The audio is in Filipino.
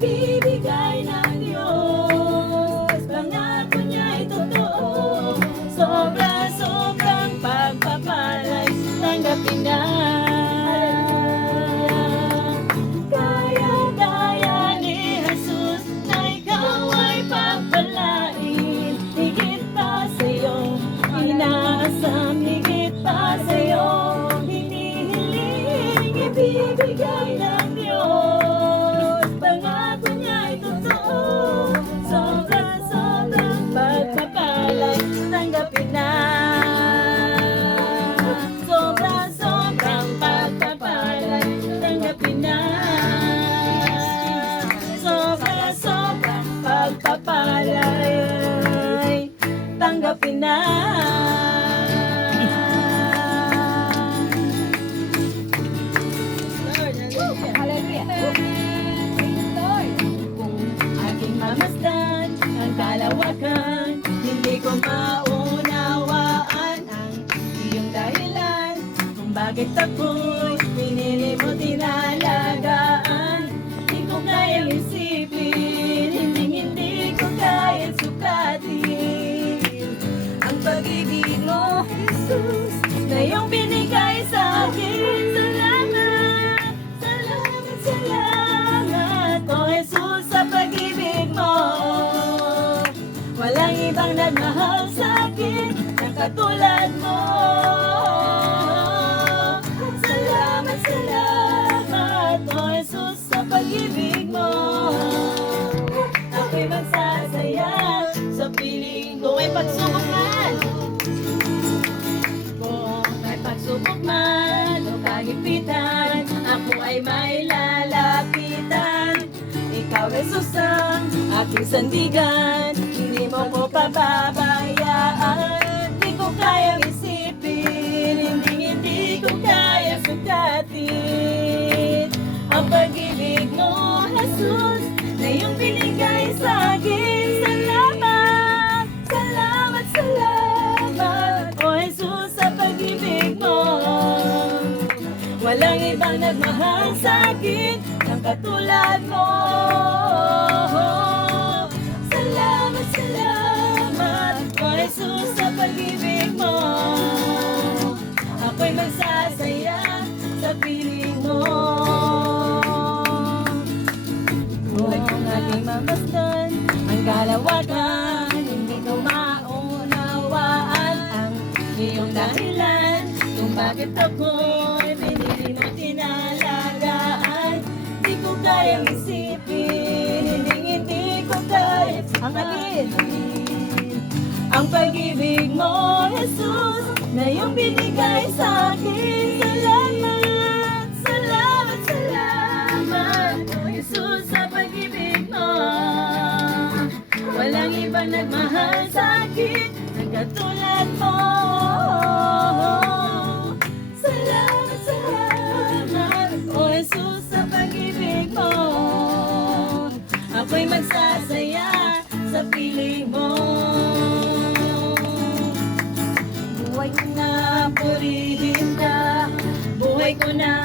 ibibigay ng Diyos. Pangako niya'y totoo, sobra-sobrang pagpapala'y tanggapin na. Kaya-kaya ni Jesus na ikaw ay pagpalain. Higit pa sa'yo, inaasam, higit pa sa'yo, hinihiling, ibibigay ng Diyos. Pangako niya'y totoo, sobra-sobrang pagpapala'y tanggapin na. Sobra-sobrang pagpapala'y tanggapin na. Sobra-sobrang pagpapala'y tanggapin na. Kung aking mamasdan ang kalawakan, hindi ko maunawaan ang iyong dahilan kung bakit ako'y pinili mo tinalagaan. Hindi ko kayang isipin, hindi ko kayang sukatin ang pag-ibig mo, Jesus, na iyong binigay sa akin. Salamat, salamat, salamat, oh Jesus, sa pag-ibig mo. Walang ibang nagmahal sa akin na katulad mo. Salamat, salamat, oh Jesus, sa pag-ibig mo. Ako'y magsasaya sa piling ko. May pagsubok man, kung may pagsubok man o kagipitan, ako ay may lalapitan. Ikaw, Jesus, ang aking sandigan, hindi mo ko pababayaan. Hindi ko kayang isipin, hindi ko kayang sukatin ang pag-ibig mo, Jesus, na iyong binigay sa akin. Salamat, salamat, salamat, oh Jesus, sa pag-ibig mo. Walang ibang nagmahal sa akin ng katulad mo. Salamat, salamat, oh Jesus, sa pag-ibig mo. Ako'y magsasaya sa piling mo. Kung aking mamasdan ang kalawakan, hindi ko maunawaan ang iyong dahilan kung bakit ako'y pinili mo tinalagaan. Di ko kayang isipin, hindi ko kaya ang pag-ibig mo, Jesus, na iyong binigay sa akin. Salamat, salamat, salamat, oh Jesus, sa pag-ibig mo. Walang ibang nagmahal sa akin na katulad mo. Salamat, salamat, oh Jesus, sa pag-ibig mo. Ako'y magsasaya sa piling mo. Buhay ko na, purihin ka, buhay ko na.